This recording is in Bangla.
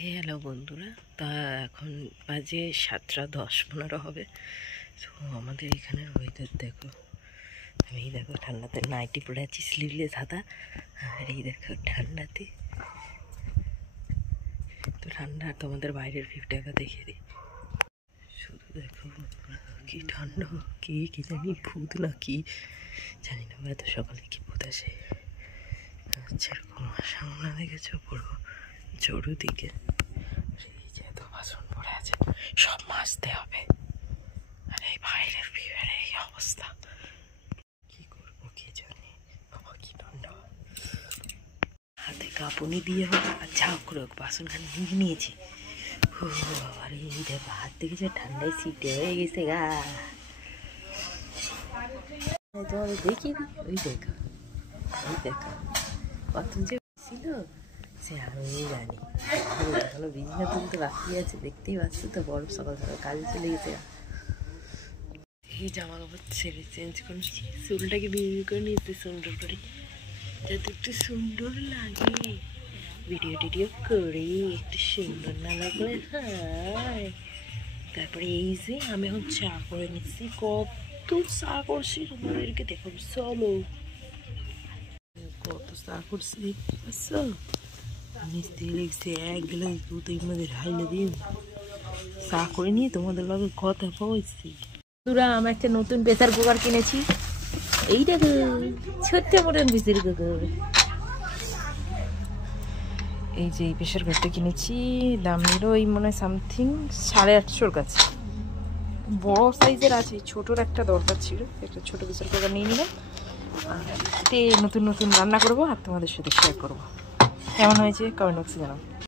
হ্যালো বন্ধুরা, তা এখন বাজে 7:10-15 হবে। তো আমাদের এখানের ওয়েদার দেখো, আমি এই দেখো ঠান্ডাতে নাইটি পরে আছি, স্লিভলেস হাতা, আর এই দেখো ঠান্ডাতে তো ঠান্ডা। আর তোমাদের বাইরের ভিউটাকে দেখিয়ে দিই, শুধু দেখো কি ঠান্ডা, কি জানি ভূত না কি জানি না, এত সকালে কি ভূত আসে। আচ্ছা, এরকম সামনে দেখেছো পুরো জড়ু দিকে বাসন পড়ে আছে, সব মাজতে হবে। আর এই বাইরের ভিউয়ের এই অবস্থা, কি করবো কি জানি। বাবা কি ঠান্ডা, হাতে কাঁপুনি দিয়ে হোক আর যা করে হোক বাসন খান নিয়ে নিয়েছি। আর এই দেখো হাত থেকে যে ঠান্ডায় সিটে হয়ে গেছে গা। তোমাদের দেখি ওই দেখো, ওই দেখো কত যে ছিল সে আমি জানি। এখনো বিছানা তুলতে বাকি আছে, দেখতেই পাচ্ছ তো, বরফ সকাল সকাল কাজে চলে গেছে। এই জামা কাপড় ছেড়ে চেঞ্জ করেছি, চুলটাকে বিয়ে করে নিতে সুন্দর করে, যাতে একটু সুন্দর লাগে। ভিডিও টিডিও করে একটু সুন্দর না লাগলে হয়। তারপরে এই যে আমি এখন চা করে নিচ্ছি, কত চা করছি তোমাদেরকে দেখো, চলো কত চা করছি দেখতে পাচ্ছ। মিস্ত্রি লেগেছে 1 গ্লাস দুধ এর মধ্যে ঢাইলে দিন চা করে নিয়ে তোমাদের লগে কথা বলছি। বন্ধুরা, আমি একটা নতুন প্রেসার কুকার কিনেছি, এইটা ছোট্ট মতন প্রেসার কুকার। এই যে এই প্রেসার কুকারটা কিনেছি, দাম নিল ওই মনে হয় সামথিং 850 কাছে। বড় সাইজের আছে, ছোটোর একটা দরকার ছিল, একটা ছোট প্রেসার কুকার নিয়ে নিলাম। আর নতুন নতুন রান্না করবো আর তোমাদের সাথে শেয়ার করবো। কেমন হয়েছে কমেন্ট বক্সে জানাও।